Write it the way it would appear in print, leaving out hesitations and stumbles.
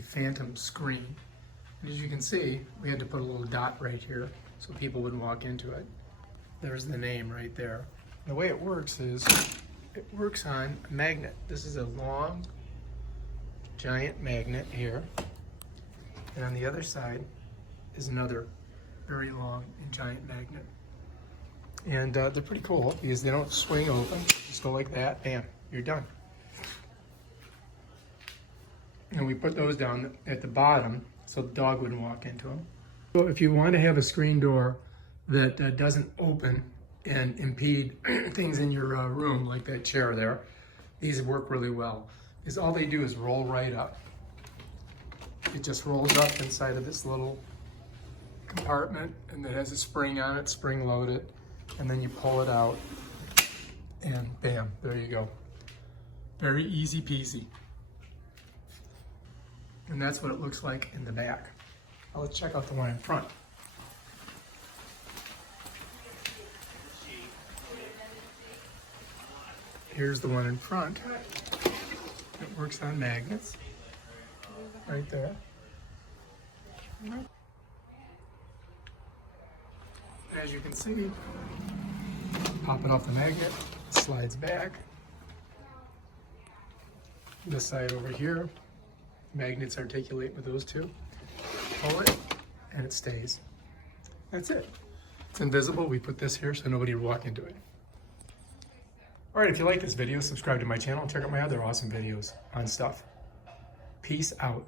the Phantom screen. And as you can see, we had to put a little dot right here so people wouldn't walk into it. There's the name right there. The way it works is, it works on a magnet. This is a long, giant magnet here. And on the other side is another very long and giant magnet. And they're pretty cool because they don't swing open. Just go like that, bam, you're done. And we put those down at the bottom so the dog wouldn't walk into them. So if you want to have a screen door that doesn't open and impede things in your room, like that chair there, these work really well. Because all they do is roll right up. It just rolls up inside of this little compartment, and it has a spring on it, spring loaded, and then you pull it out, and bam, there you go. Very easy peasy. And that's what it looks like in the back. Now let's check out the one in front. Here's the one in front. It works on magnets, right there. As you can see, pop it off the magnet, slides back. This side over here, magnets articulate with those two. Pull it, and it stays. That's it. It's invisible. We put this here so nobody would walk into it. All right, if you like this video, subscribe to my channel and check out my other awesome videos on stuff. Peace out.